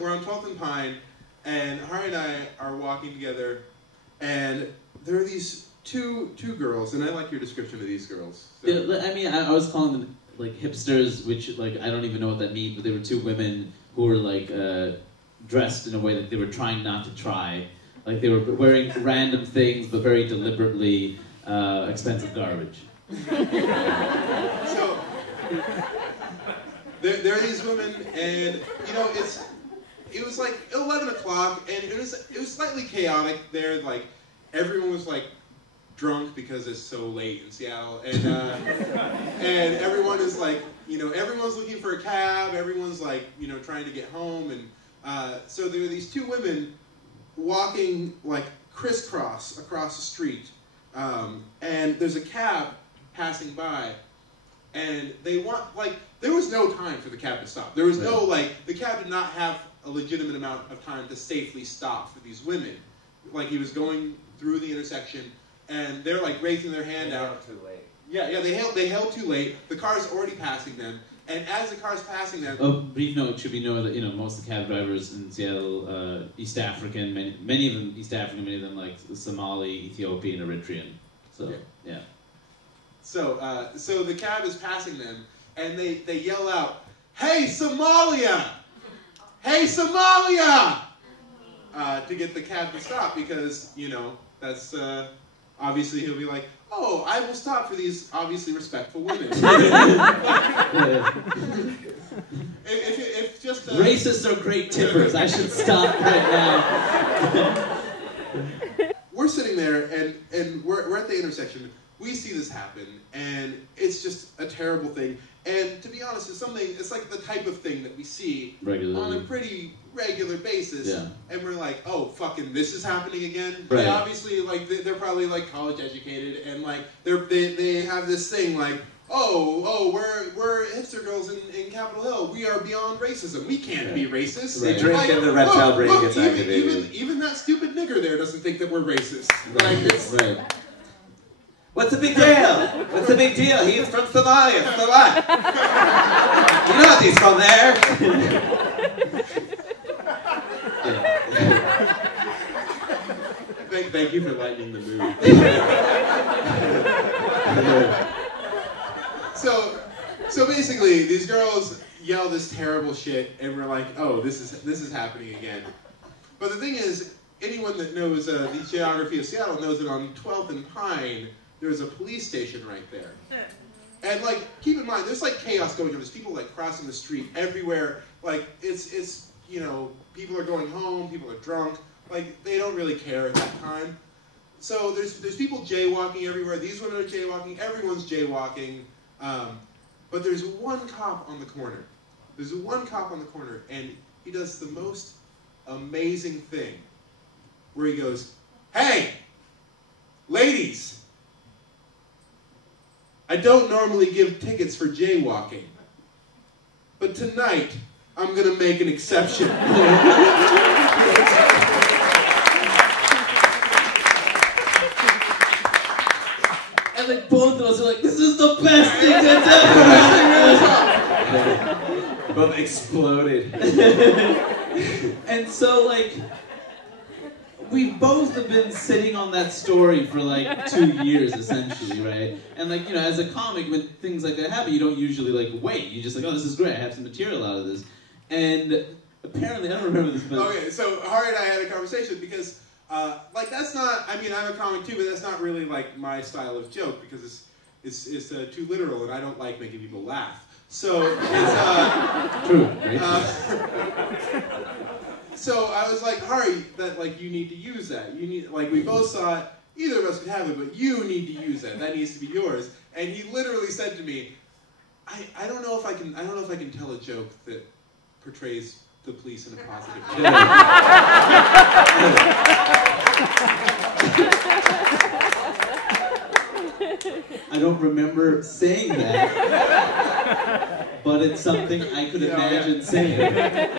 we're on 12th and Pine, and Hari and I are walking together, and there are these two girls, and I like your description of these girls. So. Yeah, I mean, I was calling them like hipsters, which like I don't even know what that means, but they were two women who were like dressed in a way that they were trying not to try. Like they were wearing random things, but very deliberately expensive garbage. So there are these women, and you know it was like 11 o'clock, and it was slightly chaotic there. Like everyone was like drunk because it's so late in Seattle, and and everyone is like, you know, everyone's looking for a cab. Everyone's like, you know, trying to get home, and so there were these two women walking like crisscross across the street, and there's a cab passing by, and they want, like, there was no time for the cab to stop. There was no, like, the cab did not have a legitimate amount of time to safely stop for these women. Like, he was going through the intersection, and they're like raising their hand out. Too late. Yeah, they held too late. The car's already passing them, and as the car's passing them... Oh, brief note, should we know that, you know, most of the cab drivers in Seattle, East African, many of them East African, many of them like Somali, Ethiopian, Eritrean. So, yeah. So the cab is passing them, and they yell out, "Hey, Somalia! Hey, Somalia!" To get the cab to stop, because, you know, that's, obviously he'll be like, "Oh, I will stop for these obviously respectful women." if just... Racists are great tippers. I should stop right now. We're sitting there, and we're at the intersection. We see this happen, and it's just a terrible thing. And to be honest, it's like the type of thing that we see regularly, on a pretty regular basis. Yeah. And we're like, oh, fucking, this is happening again. Right. They obviously, like, they're probably like college educated, and like they have this thing like, oh, we're hipster girls in Capitol Hill. We are beyond racism. We can't be racist. They drink and the reptile brain gets activated. Even that stupid nigger there doesn't think that we're racist. Like, it's, right. What's the big deal? What's the big deal? He's from Somalia. So what? You know he's from there. Thank you for lightening the mood. So basically, these girls yell this terrible shit, and we're like, oh, this is happening again. But the thing is, anyone that knows the geography of Seattle knows that on 12th and Pine, there's a police station right there. And like, keep in mind, there's like chaos going on. There's people like crossing the street everywhere. Like, it's you know, people are going home, people are drunk. Like, they don't really care at that time. So there's people jaywalking everywhere. These women are jaywalking. Everyone's jaywalking. But there's one cop on the corner. There's one cop on the corner, and he does the most amazing thing, where he goes, "Hey, ladies, I don't normally give tickets for jaywalking, but tonight I'm going to make an exception." And like both of us are like, this is the best thing that's ever happened. Both exploded. And so like, we both have been sitting on that story for like 2 years essentially, right? And like, you know, as a comic, when things like that happen, you don't usually like wait. You just like, oh, this is great, I have some material out of this. And apparently, I don't remember this, but... Okay, so Hari and I had a conversation because, like, that's not, I mean, I'm a comic too, but that's not really like my style of joke, because it's too literal, and I don't like making people laugh. So, it's, True, so I was like, Hari, that, like, you need to use that. You need, like, we both saw it, either of us could have it, but you need to use that. That needs to be yours. And he literally said to me, I don't know if I can tell a joke that portrays the police in a positive way. I don't remember saying that, but it's something I could imagine saying.